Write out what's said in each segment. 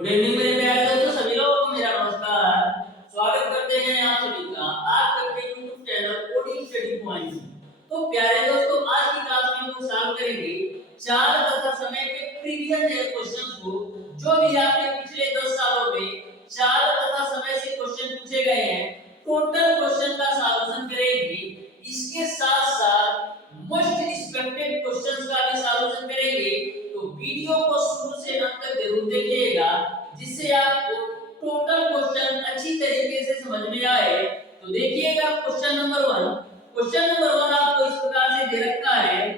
Good evening मेरे प्यारे दोस्तों, सभी लोगों को मेरा नमस्कार। स्वागत करते हैं आप सभी का आपके अपने YouTube channel OD study point में। तो प्यारे दोस्तों, आज की क्लास में हम लोग सॉल्व करेंगे चाल तथा समय के प्रीवियस ईयर क्वेश्चंस को, जो भी आपके पिछले 10 सालों में चाल तथा समय से क्वेश्चन पूछे गए हैं। टोटल क्वेश्चन का सॉल्यूशन करेंगे। इसके साथ-साथ मोस्ट एक्सपेक्टेड क्वेश्चंस का भी सॉल्यूशन करेंगे। तो वीडियो को शुरू से अंत तक जरूर देखिएगा, जिससे आपको टोटल क्वेश्चन अच्छी तरीके से समझ में आए। तो देखिएगा क्वेश्चन नंबर 1। क्वेश्चन नंबर 1 आपको इस प्रकार से दे रखा है।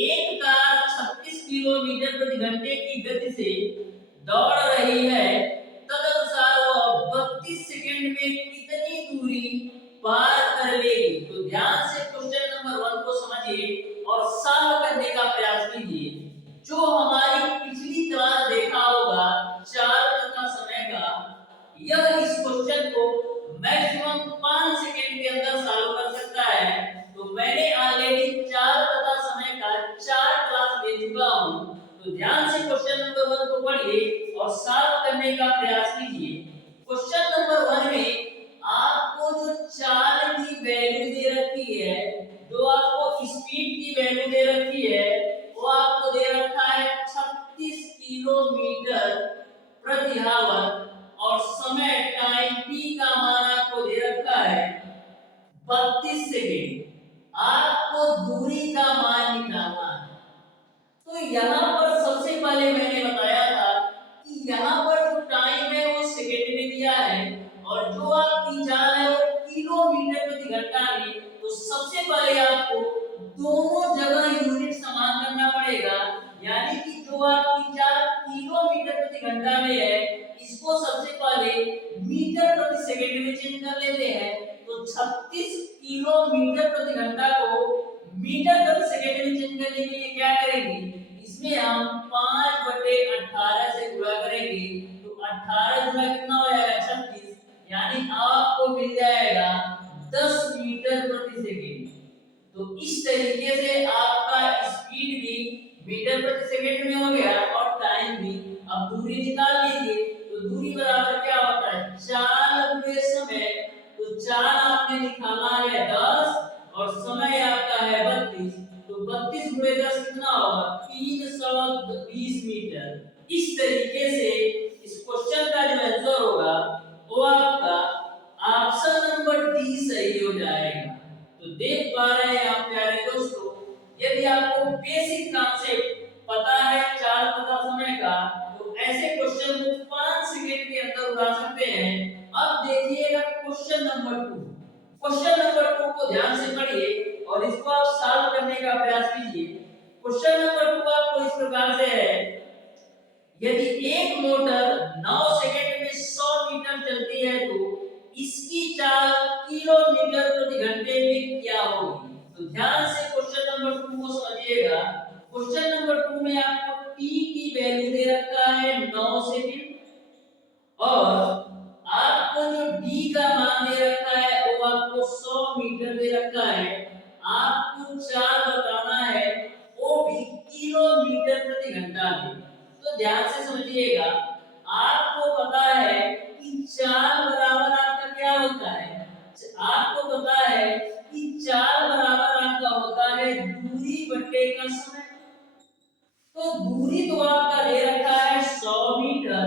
एक कार 36 किलोमीटर प्रति घंटे की गति से दौड़ रही है। तदनुसार वह 32 सेकंड में कितनी दूरी पार कर लेगी। तो ध्यान से क्वेश्चन नंबर 1 को समझिए और सॉल्व करने का प्रयास कीजिए। जो हमारी पिछली क्लास देखा होगा चाल तथा समय का, यह इस क्वेश्चन को मैक्सिमम 5 सेकंड के अंदर सॉल्व कर सकता है। तो मैंने ऑलरेडी चाल तथा समय का 4 क्लास ले चुका हूं। तो ध्यान से क्वेश्चन नंबर 1 को पढ़िए और सॉल्व करने का प्रयास कीजिए। क्वेश्चन नंबर 1 में आपको जो चाल की वैल्यू दे रखी है, जो आपको स्पीड की वैल्यू दे रखी है, वो आपको दे रखा है 36 किलोमीटर प्रति आवर और समय टाइम t का मान आपको दे रखा है 32 सेकंड। आपको दूरी का मान निकालना है। तो यहाँ पर सबसे पहले मैंने बताया था कि यहाँ पर जो टाइम है वो सेकंड में दिया है और जो आपकी चाल है वो किलोमीटर प्रति घंटा में। तो सबसे पहले आपको दोनों जगह यूनिट समान करना पड़ेगा, यानी कि जो आपकी चाल किलोमीटर प्रति घंटा में है, इसको सबसे पहले मीटर प्रति सेकंड में चेंज कर लेते हैं। तो 36 किलोमीटर प्रति घंटा को मीटर प्रति सेकंड में चेंज करने के लिए क्या करेंगे, इसमें हम 5/18 से गुणा करेंगे। तो 18 गुणा कितना हो जाएगा 36, यानी आपको मिल जाएगा 10 मीटर प्रति सेकंड। तो इस तरीके से आपका स्पीड भी मीटर प्रति सेकंड में हो गया और टाइम भी। अब दूरी निकाल लीजिए। तो दूरी बराबर क्या होता है, चाल गुणे समय। तो चाल आपने निकाला है 10 और समय आपका है 32। तो 32 गुणे 10 कितना होगा, 320 मीटर। इस तरीके से इस क्वेश्चन का जो आंसर होगा वो आपका ऑप्शन नंबर डी सही हो जाएगा। तो देख पा रहे हैं आप प्यारे दोस्तों, यदि आपको बेसिक कॉन्सेप्ट पता है चाल तथा समय का, तो ऐसे क्वेश्चन को 5 सेकंड के अंदर उड़ा सकते हैं। अब देखिएगा क्वेश्चन नंबर 2। क्वेश्चन नंबर 2 को ध्यान से पढ़िए और इसको आप सॉल्व करने का प्रयास कीजिए। क्वेश्चन नंबर 2 आपको इस प्रकार से है। यदि एक मोटर 9 सेकंड में 100 मीटर चलती है तो इसकी चाल किलोमीटर प्रति घंटे में क्या होगी। तो ध्यान से क्वेश्चन नंबर 2 को समझिएगा। क्वेश्चन नंबर 2 में आपको t की वैल्यू दे रखा है 9 सेकंड और आपको जो d का मान दे रखा है वो आपको 100 मीटर दे रखा है। आपको चाल बताना है, वो भी किलोमीटर प्रति घंटा में। तो ध्यान से समझिएगा। आपको पता है कि चाल बराबर आपका क्या होता है, आपको पता है कि चाल बराबर आपका होता है दूरी बटे का समय। तो दूरी तो आपका दे रखा है 100 मीटर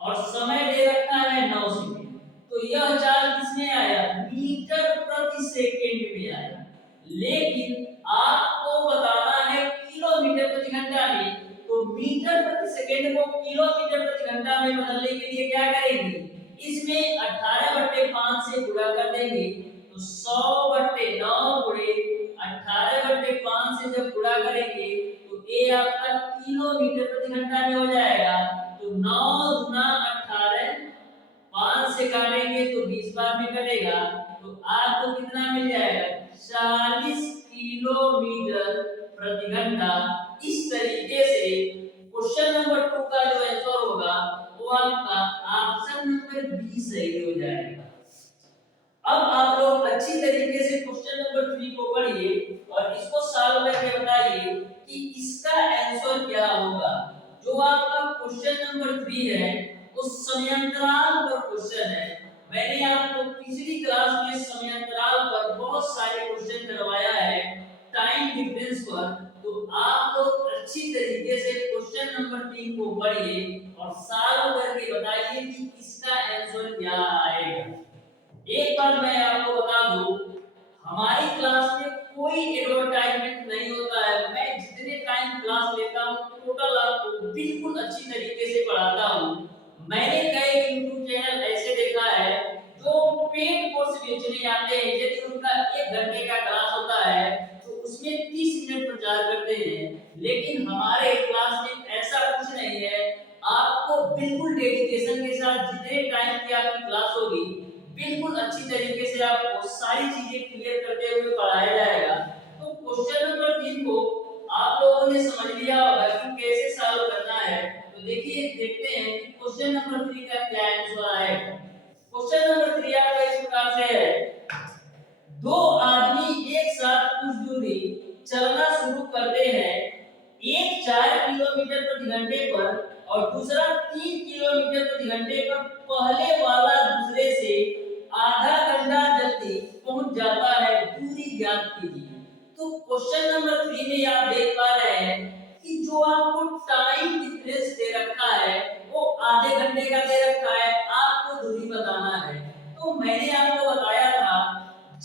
और समय दे रखा है 9 सेकंड। तो यह चाल किसमें आया, मीटर प्रति सेकंड में आया। लेकिन आपको बताना है किलोमीटर प्रति घंटा में। तो मीटर प्रति सेकंड को किलोमीटर प्रति घंटा में बदलने के लिए क्या करेंगे, इसमें 18/5 से गुणा कर देंगे। तो 100/9 गुणे 18/5 से जब गुणा करेंगे तो ये आपका किलोमीटर प्रति घंटा में हो जाएगा। तो 9 गुना 18, 5 से काटेंगे तो 20 बार में कटेगा। तो आपको कितना मिल जाएगा, 40 किलोमीटर प्रति घंटा। इस तरीके से क्वेश्चन नंबर 2 का जो आंसर होगा वो आपका ऑप्शन नंबर बी सही हो जाएगा। अब आप लोग अच्छी तरीके से क्वेश्चन नंबर 3 को पढ़िए और इसको सॉल्व करके बताइए कि इसका आंसर क्या होगा। जो आपका क्वेश्चन नंबर 3 है वो समयांतराल पर क्वेश्चन है। मैंने आपको पिछली क्लास में समयांतराल पर बहुत सारे क्वेश्चन करवाया है टाइम डिफरेंस पर, तो आप लोग अच्छी तरीके से क्वेश्चन नंबर 3 को पढ़िए और सॉल्व करके बताइए कि इसका आंसर क्या आएगा। एक बात मैं आपको बता दूं, हमारी क्लास में कोई एडवर्टाइजमेंट नहीं होता है। मैं जितने टाइम क्लास लेता हूँ टोटल आपको बिल्कुल अच्छी तरीके से पढ़ाता हूँ। मैंने कई यूट्यूब चैनल ऐसे देखा है जो पेड कोर्स बेचने आते हैं, यदि उनका 1 घंटे का क्लास होता है तो उसमें 30 मिनट प्रचार करते हैं, लेकिन हमारे क्लास में ऐसा कुछ नहीं है। आपको बिल्कुल डेडिकेशन के साथ जितने टाइम की आपकी क्लास होगी बिल्कुल अच्छी तरीके से आपको सारी चीजें क्लियर करते हुए पढ़ाया जाएगा। तो क्वेश्चन नंबर 3 को आप लोगों ने समझ लिया होगा कि कैसे सॉल्व करना है। तो देखिए देखते हैं कि क्वेश्चन नंबर 3 का क्या आंसर आएगा। क्वेश्चन नंबर 3 आपका इस प्रकार से है, दो आदमी एक साथ कुछ दूरी चलना शुरू करते हैं। एक 4 किलोमीटर प्रति घंटे पर और दूसरा 3 किलोमीटर प्रति घंटे पर। पहले वाला दूसरे से आधा घंटा जल्दी पहुंच जाता है, दूरी ज्ञात कीजिए। तो क्वेश्चन नंबर 3 में आप देख पा रहे हैं कि जो आपको टाइम डिफरेंस दे रखा है वो आधे घंटे का दे रखा है, आपको दूरी बताना है। तो मैंने आपको बताया था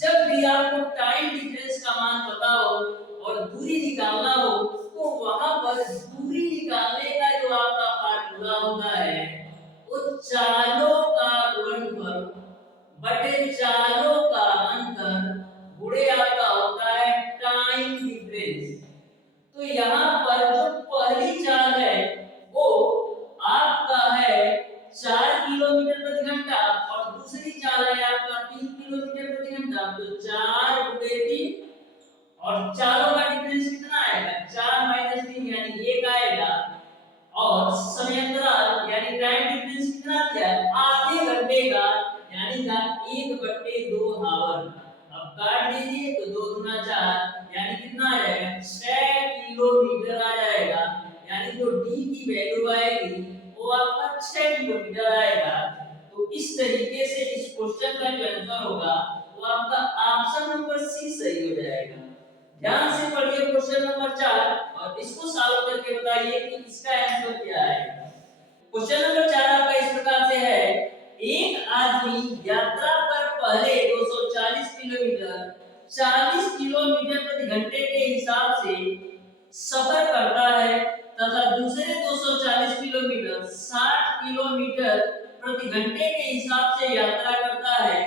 जब भी आपको टाइम डिफरेंस का मान पता हो और दूरी निकालना हो तो वहां पर दूरी निकालने का जो आपका फार्मूला होता है वो चालों का गुणनफल बटे चालों का अंतर गुणे आपका होता है टाइम डिफरेंस। तो यहाँ पर जो पहली चाल है वो आपका है 4 किलोमीटर प्रति घंटा और दूसरी चाल है आपका 3 किलोमीटर प्रति घंटा। तो 4 गुणे 3 और चारों का डिफरेंस कितना आएगा, 4 - 3 यानी 1 आएगा। और समयांतराल यानी टाइम डिफरेंस कितना दिया है, आधे घंटे का, यानी का 1/2 आवर। अब काट दीजिए तो 2 गुना 4 यानी कितना आ जाएगा, 6 किलोमीटर आ जाएगा। यानी जो डी की वैल्यू आएगी वो आपका 6 किलोमीटर आएगा। तो इस तरीके से इस क्वेश्चन का जो आंसर होगा वो आपका ऑप्शन नंबर सी सही हो जाएगा। ध्यान से पढ़िए क्वेश्चन नंबर 4 और इसको सॉल्व करके बताइए कि इसका आंसर क्या आएगा। क्वेश्चन नंबर 4 आपका इस प्रकार से है, एक आदमी यात्रा पर पहले 240 किलोमीटर 40 किलोमीटर प्रति घंटे के हिसाब से सफर करता है तथा दूसरे 240 किलोमीटर 60 किलोमीटर प्रति घंटे के हिसाब से यात्रा करता है।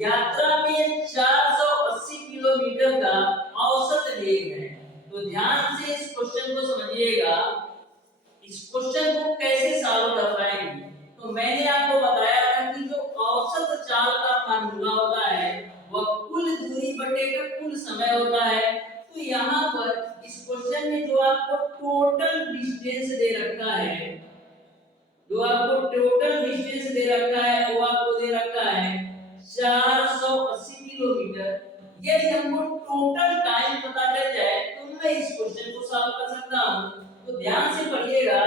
यात्रा में 480 किलोमीटर का औसत वेग है। तो ध्यान से इस क्वेश्चन को समझिएगा, इस क्वेश्चन को कैसे सॉल्व कर पाएंगे। तो मैंने आपको बताया था कि जो औसत चाल का फार्मूला होता है वह कुल दूरी बटे का कुल समय होता है। तो यहाँ पर इस क्वेश्चन में जो आपको टोटल डिस्टेंस दे रखा है, जो आपको टोटल डिस्टेंस दे रखा है वो आपको दे रखा है 480 किलोमीटर। यदि हमको टोटल टाइम पता चल जाए तो मैं इस क्वेश्चन को सॉल्व कर सकता हूं। तो ध्यान से पढ़िएगा,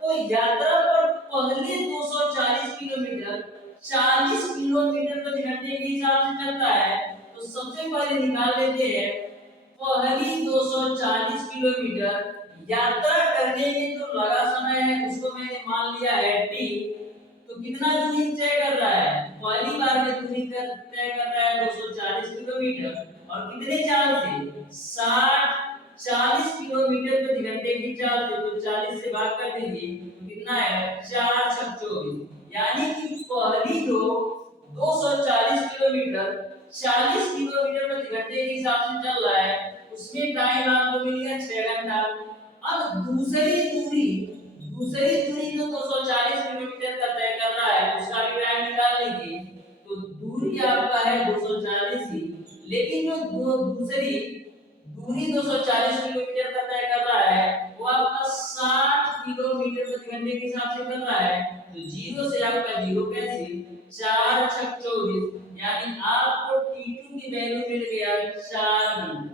तो यात्रा पर पहले 240 किलोमीटर 40 किलोमीटर प्रति घंटे के हिसाब से चलता है। तो सबसे पहले निकाल लेते हैं पहली 240 किलोमीटर यात्रा करने में जो लगा समय है उसको मैंने मान लिया है t। तो कितना दूरी तय कर रहा है, पहली बार में दूरी तय कर रहा है 240 किलोमीटर और कितने चाल से 40 किलोमीटर प्रति घंटे की चाल से। तो 40 से भाग कर देंगे तो कितना है 4 × 24, यानी कि पहली जो 240 किलोमीटर 40 किलोमीटर प्रति घंटे के हिसाब से चल रहा है उसमें टाइम आपको मिल गया 6 घंटा। अब दूसरी दूरी जो 240 किलोमीटर का तय कर रहा है उसका भी टाइम निकाल लीजिए। तो दूरी आपका है 240 ही, लेकिन जो दूसरी दूरी 240 किलोमीटर का तय कर रहा है वो आपका 60 किलोमीटर प्रति घंटे के हिसाब से कर रहा है। तो 0 से आपका 0 कैंसिल, 4 × 24 यानी आपको t2 की वैल्यू मिल गया 4 घंटा।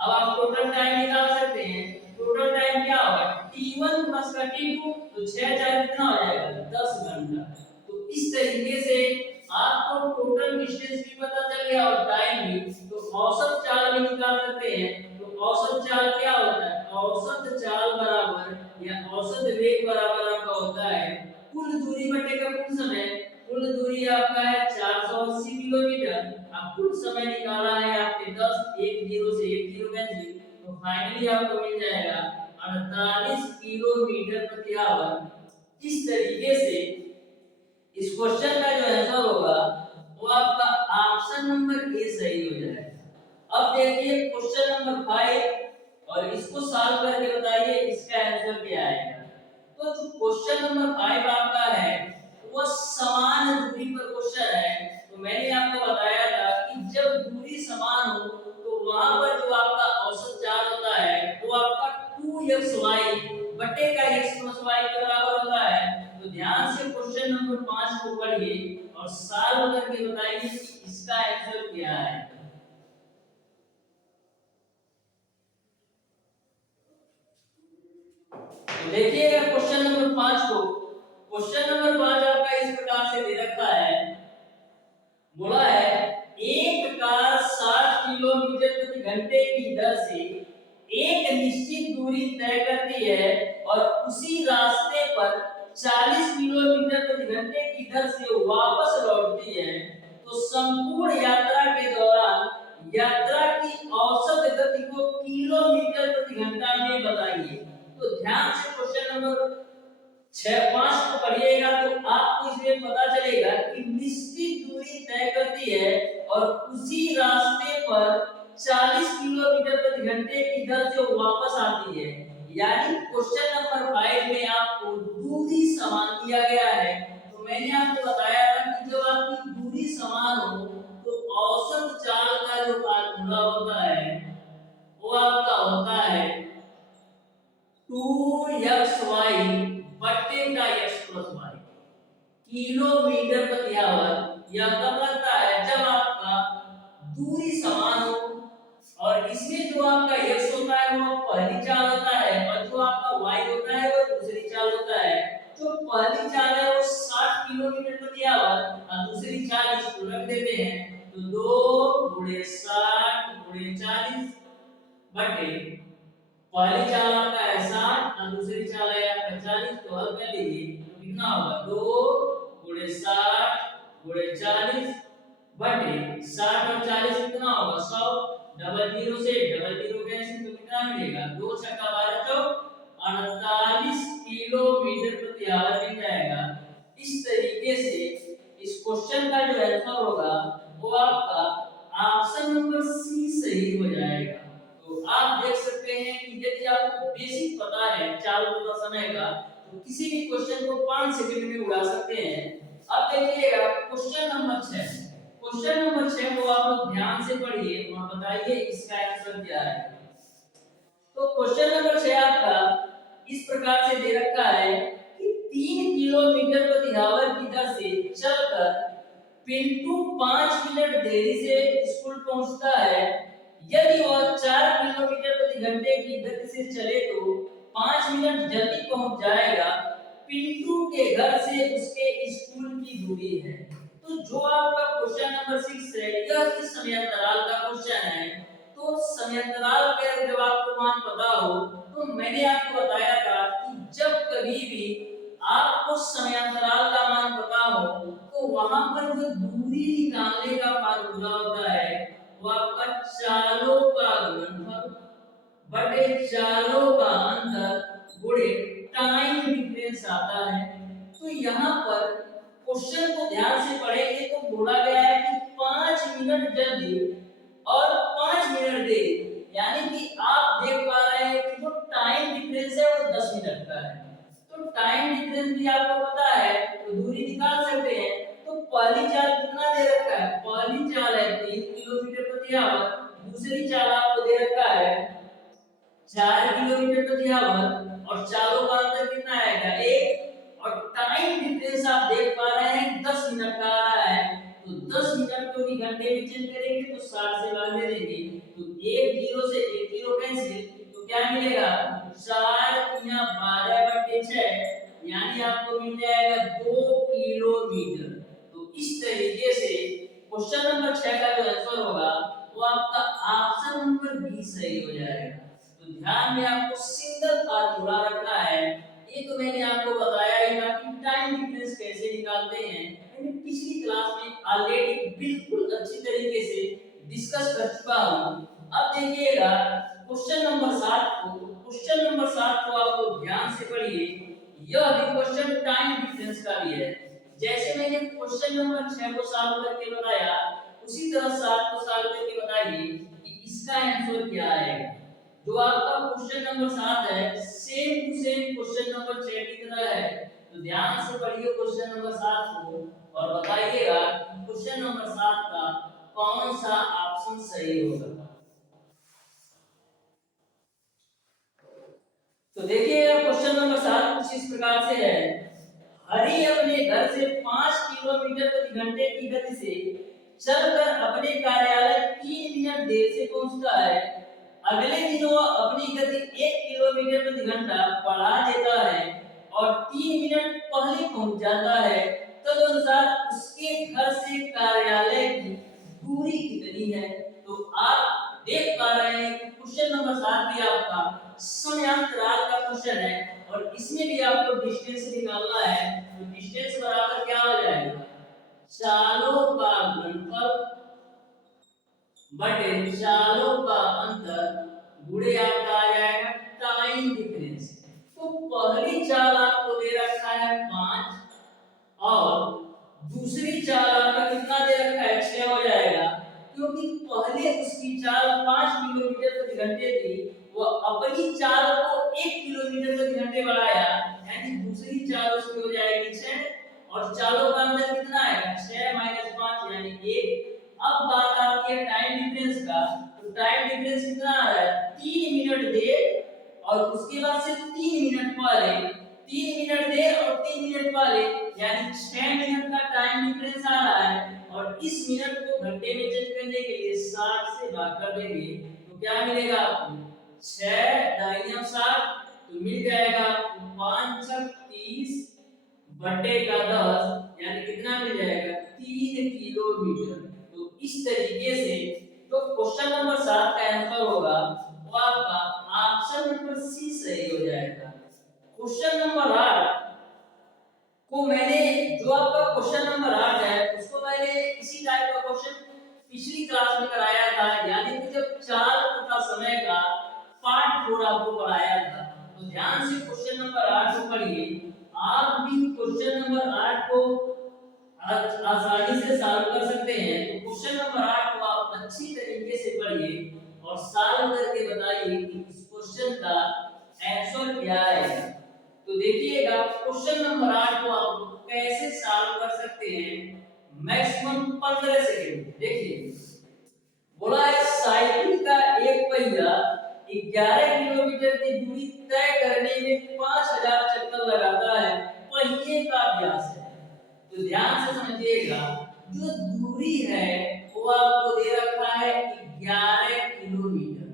अब आप टोटल टाइम निकाल सकते हैं। टोटल टाइम क्या होगा, t T1 प्लस का T2 तो 6 4 कितना हो जाएगा 10 घंटा। तो इस तरीके से आपको टोटल डिस्टेंस भी पता चल गया और टाइम भी। तो औसत चाल भी निकाल सकते हैं। तो औसत चाल क्या होता है? औसत चाल बराबर या औसत वेग बराबर आपका होता है कुल दूरी बटे का कुल समय। कुल दूरी आपका है 480 किलोमीटर। अब कुल समय निकाला है आपने 10, 1 0 से 1 0 कैंसिल, तो फाइनली आपको मिल जाएगा 48 किलोमीटर प्रति आवर। इस तरीके से इस क्वेश्चन का जो आंसर होगा वो आपका ऑप्शन नंबर ए सही हो जाएगा। अब देखिए क्वेश्चन नंबर 5 और इसको सॉल्व करके बताइए इसका आंसर क्या आएगा। तो जो क्वेश्चन नंबर 5 आपका है वो समान दूरी पर क्वेश्चन है। तो मैंने आपको बताया था कि जब दूरी समान हो तो वहां पर जो आपका औसत चाल होता है वो आपका 2xy बटे का x + y के बराबर होता है। तो ध्यान से क्वेश्चन नंबर 5 को पढ़िए और सॉल्व करके बताइए कि इसका आंसर क्या है। तो देखिएगा क्वेश्चन नंबर 5 को। क्वेश्चन नंबर 5 आपका इस प्रकार से दे रखा है। बोला है एक कार 60 किलोमीटर प्रति घंटे की दर से एक निश्चित दूरी तय करती है और उसी रास्ते पर 40 किलोमीटर प्रति घंटे की दर से वापस लौटती है। तो संपूर्ण यात्रा के दौरान यात्रा की औसत गति को किलोमीटर प्रति घंटा में बताइए। तो ध्यान से क्वेश्चन नंबर 6-5 को पढ़िएगा तो आपको इसमें पता चलेगा कि निश्चित दूरी तय करती है और उसी रास्ते पर 40 किलोमीटर प्रति घंटे की दर से वापस आती है। यानी क्वेश्चन नंबर 5 में आपको दूरी समान दिया गया है। तो मैंने आपको बताया था कि जब आपकी दूरी समान हो तो औसत चाल का जो फार्मूला होता है वो आपका होता है 2xy बटे का x + y किलोमीटर प्रति आवर। यह कब लगता है? जब आपका दूरी समान हो और इसमें जो आपका x होता है वो पहली चाल होता है और जो आपका y होता है वो दूसरी चाल होता है। जो पहली चाल है वो 60 किलोमीटर प्रति आवर और दूसरी चाल इसको रख देते हैं तो 2 × 60 × 40 बटे पहली चाल आपका है 60 और दूसरी चाल है आपका 40। तो हल कर लीजिए तो कितना होगा 2 × 60 × 40 बटे 60 और 40 कितना होगा 100। डबल जीरो से डबल जीरो कैंसिल तो कितना मिलेगा 2 × 12 = 48 किलोमीटर प्रति आवर मिल जाएगा। इस तरीके से इस क्वेश्चन का जो आंसर होगा वो आपका ऑप्शन नंबर सी सही हो जाएगा। तो आप देख सकते हैं कि यदि आपको बेसिक पता है चाल तथा समय का तो किसी भी क्वेश्चन को 5 सेकंड में उड़ा सकते हैं। अब देखिएगा क्वेश्चन नंबर 6। क्वेश्चन नंबर 6 को आप लोग ध्यान से पढ़िए और बताइए इसका आंसर क्या है। तो क्वेश्चन नंबर 6 आपका इस प्रकार से दे रखा है कि 3 किलोमीटर प्रति आवर की दर से चलकर पिंटू 5 मिनट देरी से स्कूल पहुंचता है। यदि वह 4 किलोमीटर प्रति घंटे की गति से चले तो 5 मिनट जल्दी पहुंच जाएगा। पिंटू के घर से उसके स्कूल की दूरी है। तो जो आपका क्वेश्चन नंबर 6 है यह इस समयांतराल का क्वेश्चन है। तो समयांतराल का जब आपको मान पता हो तो मैंने आपको बताया था कि जब कभी भी आपको समयांतराल का मान पता हो तो वहां पर जो दूरी निकालने का फार्मूला होता है वो आपका चालों का गुणनफल बटे चालों का अंतर गुणे टाइम डिफरेंस आता है। तो यहाँ पर क्वेश्चन को ध्यान से पढ़ेंगे तो बोला गया है कि 5 मिनट जल्दी और 5 मिनट देरी, यानी कि आप देख पा रहे हैं कि जो टाइम डिफरेंस है वो 10 मिनट का है। तो टाइम डिफरेंस भी आपको पता है तो दूरी निकाल सकते हैं। तो पहली चाल कितना दे रखा है? पहली चाल है 3 किलोमीटर प्रति आवर, दूसरी चाल आपको दे रखा है 4 किलोमीटर प्रति आवर और चालों का अंतर कितना आएगा 1 और टाइम डिफरेंस आप देख पा रहे हैं 10 मिनट का आ रहा है। तो 10 मिनट को भी घंटे में चेंज करेंगे तो 60 से भाग दे देंगे तो 1 0 से 1 0 कैंसिल तो क्या मिलेगा 4 × 12 बटे 6 यानी आपको मिल जाएगा 2 किलोमीटर। तो इस तरीके से क्वेश्चन नंबर 6 का जो आंसर होगा वो आपका ऑप्शन नंबर बी सही हो जाएगा। तो ध्यान में आपको सिंगल फार्मूला रखना है। ये तो मैंने आपको बताया ही था कि टाइम डिफरेंस कैसे निकालते हैं, मैंने पिछली क्लास में ऑलरेडी बिल्कुल अच्छी तरीके से डिस्कस कर चुका हूं। अब देखिएगा क्वेश्चन नंबर 7 को, क्वेश्चन नंबर 7 को आपको ध्यान से पढ़िए। यह भी क्वेश्चन टाइम डिफरेंस का भी है। जैसे मैंने क्वेश्चन नंबर 6 को सॉल्व करके बताया, उसी तरह 7 को सॉल्व करके बताइए कि इसका आंसर क्या आएगा। जो आपका क्वेश्चन नंबर 7 है same to same question number 6 की तरह है। तो ध्यान से पढ़िए क्वेश्चन नंबर 7 को और बताइएगा क्वेश्चन नंबर 7 का कौन सा ऑप्शन सही होगा। तो देखिएगा क्वेश्चन नंबर 7 कुछ इस प्रकार से है। हरि अपने घर से 5 किलोमीटर प्रति घंटे की गति से चलकर अपने कार्यालय 3 मिनट देर से पहुंचता है। अगले दिन वह अपनी गति 1 किलोमीटर प्रति घंटा बढ़ा देता है और 3 मिनट पहले पहुंच जाता है। तदनुसार उसके घर से कार्यालय की दूरी कितनी है। तो आप देख पा रहे हैं कि क्वेश्चन नंबर 7 भी आपका समयांतराल का क्वेश्चन है और इसमें भी आपको डिस्टेंस निकालना है। तो डिस्टेंस बराबर क्या हो जाएगा, चालों का गुणनफल बटे चालों का अंतर गुणे आपका आ जाएगा टाइम डिफरेंस। तो पहली चाल आपको दे रखा है 5 और दूसरी चाल आपका कितना दे रखा है 6 हो जाएगा। क्योंकि पहले उसकी चाल 5 किलोमीटर प्रति घंटे थी, वो अपनी चाल को 1 किलोमीटर प्रति घंटे बढ़ाया यानी दूसरी चाल उसकी हो जाएगी 6 और चालों का अंतर कितना है 6 - 5 यानी 1। अब बात आती है टाइम डिफरेंस का। तो टाइम डिफरेंस कितना आ रहा है 3 मिनट देर और उसके बाद से 3 मिनट पहले, 3 मिनट देर और 3 मिनट पहले यानी 6 मिनट का टाइम डिफरेंस आ रहा है। और इस मिनट को घंटे में चेंज करने के लिए 60 से भाग कर देंगे तो क्या मिलेगा आपको 6 दाहिने ओर 60 तो मिल जाएगा आपको 5 × 30 बटे का 10 यानी कितना मिल जाएगा 3 किलोमीटर। तो इस तरीके से जो क्वेश्चन नंबर 7 का आंसर होगा वो आपका ऑप्शन नंबर सी सही हो जाएगा। क्वेश्चन नंबर 8 को मैंने जो आपका क्वेश्चन नंबर 8 है उसको मैंने इसी टाइप का क्वेश्चन पिछली क्लास में कराया था, यानी कि जब चाल तथा समय का पार्ट 4 आपको पढ़ाया था। तो ध्यान से क्वेश्चन नंबर 8 को पढ़िए। आप भी क्वेश्चन नंबर 8 को आसानी से सॉल्व कर सकते हैं। तो क्वेश्चन नंबर 8 को आप अच्छी तरीके से पढ़िए और सॉल्व करके बताइए कि इस क्वेश्चन का आंसर क्या है। तो देखिएगा क्वेश्चन नंबर 8 को आप कैसे सॉल्व कर सकते हैं मैक्सिमम 15 सेकंड। देखिए बोला है साइकिल का एक पहिया 11 किलोमीटर की दूरी तय करने में 5000 चक्कर लगाता है, पहिए का व्यास है। तो ध्यान से समझिएगा जो दूरी है वो आपको दे रखा है 11 किलोमीटर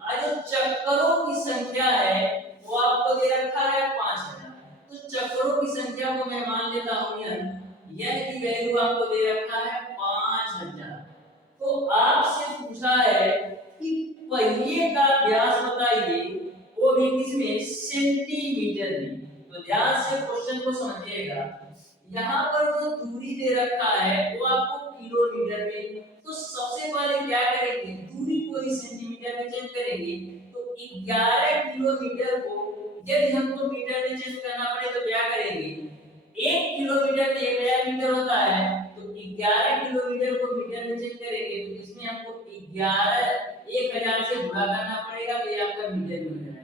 और जो चक्करों की संख्या है वो आपको दे रखा है 5000। तो चक्करों की संख्या को मैं मान लेता हूं n की वैल्यू आपको दे रखा है 5000। तो आपसे पूछा है कि पहिए का व्यास बताइए, वो भी किसमें सेंटीमीटर में। तो ध्यान से क्वेश्चन को समझिएगा। यहाँ पर जो दूरी दे रखा है वो आपको किलोमीटर में। तो सबसे पहले क्या करेंगे दूरी को ही सेंटीमीटर में चेंज करेंगे। तो 11 किलोमीटर को यदि हमको मीटर में चेंज करना पड़े तो क्या करेंगे 1 किलोमीटर में 1000 मीटर होता है। तो 11 किलोमीटर को मीटर में चेंज करेंगे तो इसमें हमको 1000 से गुणा करना पड़ेगा तो ये आपका मीटर में हो जाएगा।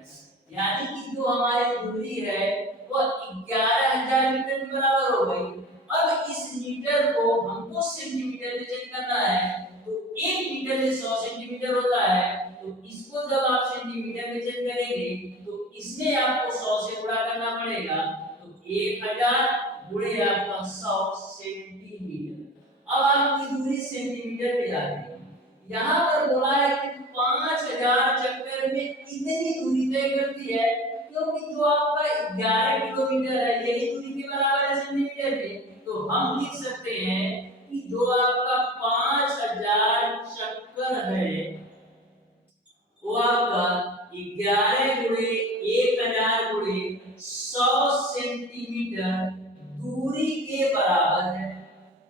यानी कि जो हमारी दूरी है वो 11000 मीटर के बराबर हो गई। अब इस मीटर को हमको सेंटीमीटर में चेंज करना है। तो 1 मीटर में 100 सेंटीमीटर होता है। तो इसको जब आप सेंटीमीटर में चेंज करेंगे तो इसमें आपको 100 से गुणा करना पड़ेगा। तो 1000 गुणे आपका 100 सेंटीमीटर। अब आपकी दूरी सेंटीमीटर में आ गई। यहाँ पर बोला है कि 5000 चक्कर में इतनी दूरी तय करती है क्योंकि जो आपका 11 किलोमीटर है यही दूरी के बराबर है सेंटीमीटर में, तो हम लिख सकते हैं कि जो आपका 5000 चक्कर है वो आपका 11 गुणे 1000 गुणे 100 सेंटीमीटर दूरी के बराबर है।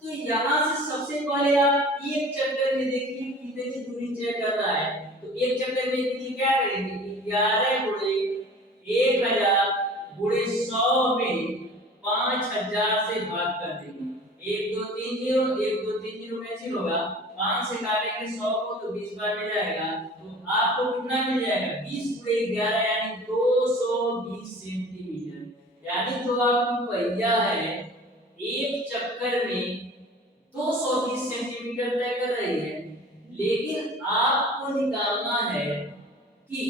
तो यहाँ से सबसे पहले आप एक चक्कर में देखिए कितनी दूरी तय कर रहा है। तो एक चक्कर में कितनी क्या करेंगे 11 गुणे 1000 गुणे 100 में 5000 से भाग कर देंगे। 1 2 3 0 1 2 3 0 कैंसिल होगा, 5 से काटेंगे 100 को तो 20 बार मिल जाएगा। तो आपको कितना मिल जाएगा 20 गुणे 11 यानी 220 सेंटीमीटर। यानी जो आपकी पहिया है एक चक्कर में 220 सेंटीमीटर तय कर रही है, लेकिन आपको निकालना है कि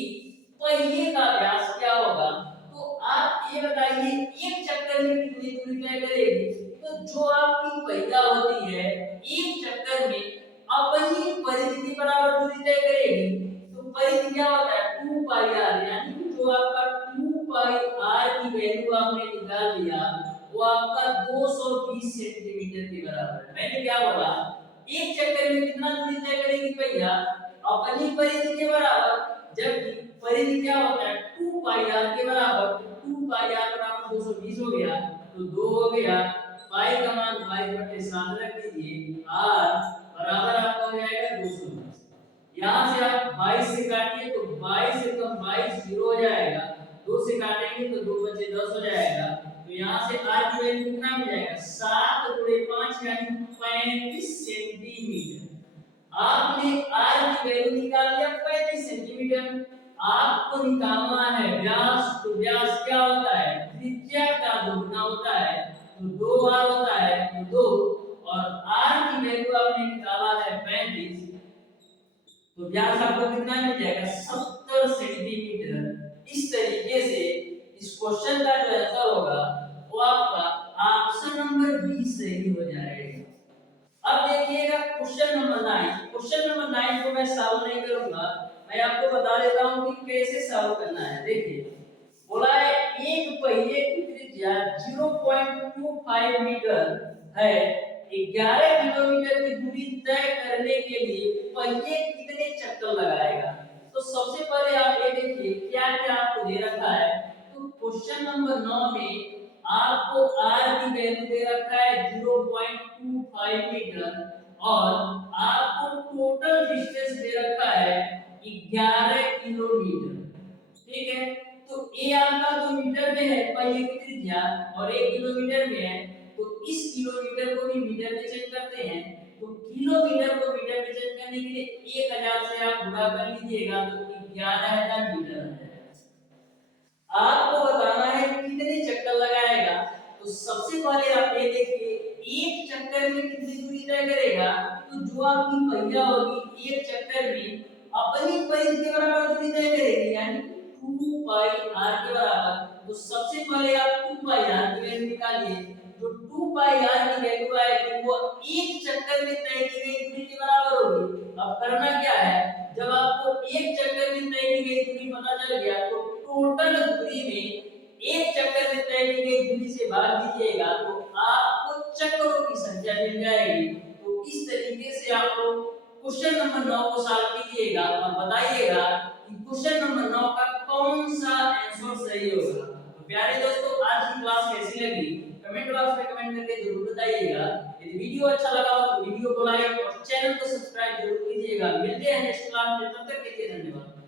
पहिए का व्यास क्या होगा। तो आप ये बताइए एक चक्कर में कितनी दूरी तय करेगी। तो जो आपकी पहिया होती है एक चक्कर में अपनी परिधि के बराबर दूरी तय करेगी। तो परिधि क्या होता है 2 पाई r, यानी जो आपका 2 पाई r की वैल्यू आपने निकाल लिया वो आपका 220 सेंटीमीटर के बराबर है। मैंने क्या बोला एक चक्कर में कितना दूरी तय करेगी पहिया अपनी परिधि के बराबर, जबकि परिधि क्या होता है 2 पाई r के बराबर। 2 पाई r बराबर 220 हो गया तो 2 हो गया, पाई का मान 22/7 रख दीजिए, r बराबर आपका हो जाएगा 220। यहां से आप 22 से काटिए तो 22 से कम 22 0 हो जाएगा, 2 से काटेंगे तो 2 बचे 10 हो जाएगा। तो यहाँ से r की वैल्यू कितना मिल जाएगा 7 गुणे 5 यानी 35 सेंटीमीटर। आपने r की वैल्यू निकाल लिया 35 सेंटीमीटर। आपको निकालना है व्यास। तो व्यास क्या होता है त्रिज्या का दोगुना होता है, तो 2r होता है, तो 2 और r की वैल्यू आपने निकाला है 35। तो व्यास आपको कितना मिल जाएगा 70 सेंटीमीटर। इस तरीके से इस क्वेश्चन का जो आंसर होगा वो आपका ऑप्शन नंबर बी सही हो जाएगा। अब देखिएगा क्वेश्चन नंबर 9। क्वेश्चन नंबर 9 को मैं सॉल्व नहीं करूंगा, मैं आपको बता देता हूं कि कैसे सॉल्व करना है। देखिए बोला है एक पहिए की त्रिज्या 0.25 मीटर है, 11 किलोमीटर की दूरी तय करने के लिए पहिए कितने चक्कर लगाएगा। तो सबसे पहले आप ये देखिए क्या क्या आपको दे रखा है। तो क्वेश्चन नंबर 9 में आपको r की वैल्यू दे रखा है 0.25 मीटर और आपको टोटल डिस्टेंस दे रखा है 11 किलोमीटर। ठीक है, तो ए आपका तो मीटर में है पहिए की त्रिज्या और 1 किलोमीटर में है, तो इस किलोमीटर को भी मीटर में चेंज करते हैं। तो किलोमीटर को मीटर में चेंज करने के लिए 1000 से आप गुणा कर लीजिएगा तो 11000 मीटर आ जाएगा। आपको बताना है कितने चक्कर लगाएगा। तो सबसे पहले आप ये देखिए एक चक्कर में कितनी दूरी तय करेगा। तो जो आपकी पहिया होगी एक चक्कर में अपनी परिधि के बराबर दूरी तय करेगी, यानी 2 पाई r के बराबर। तो सबसे पहले आप 2 पाई r की वैल्यू निकालिए। जो 2 पाई r की वैल्यू आएगी वो एक चक्कर में तय की गई दूरी के बराबर होगी। अब करना क्या है, जब आपको एक चक्कर में तय की गई दूरी पता चल गया तो टोटल दूरी में एक चक्कर में तय की गई दूरी से भाग दीजिएगा तो आपको चक्करों की संख्या मिल जाएगी। तो इस तरीके से आप लोग क्वेश्चन नंबर 9 को सॉल्व कीजिएगा और बताइएगा कि क्वेश्चन नंबर 9 का कौन सा आंसर सही होगा। तो प्यारे दोस्तों आज की क्लास कैसी लगी कमेंट बॉक्स में कमेंट करके जरूर बताइएगा। यदि वीडियो अच्छा लगा हो तो वीडियो को लाइक और चैनल को सब्सक्राइब जरूर कीजिएगा। मिलते हैं नेक्स्ट क्लास में, तब तक के लिए धन्यवाद।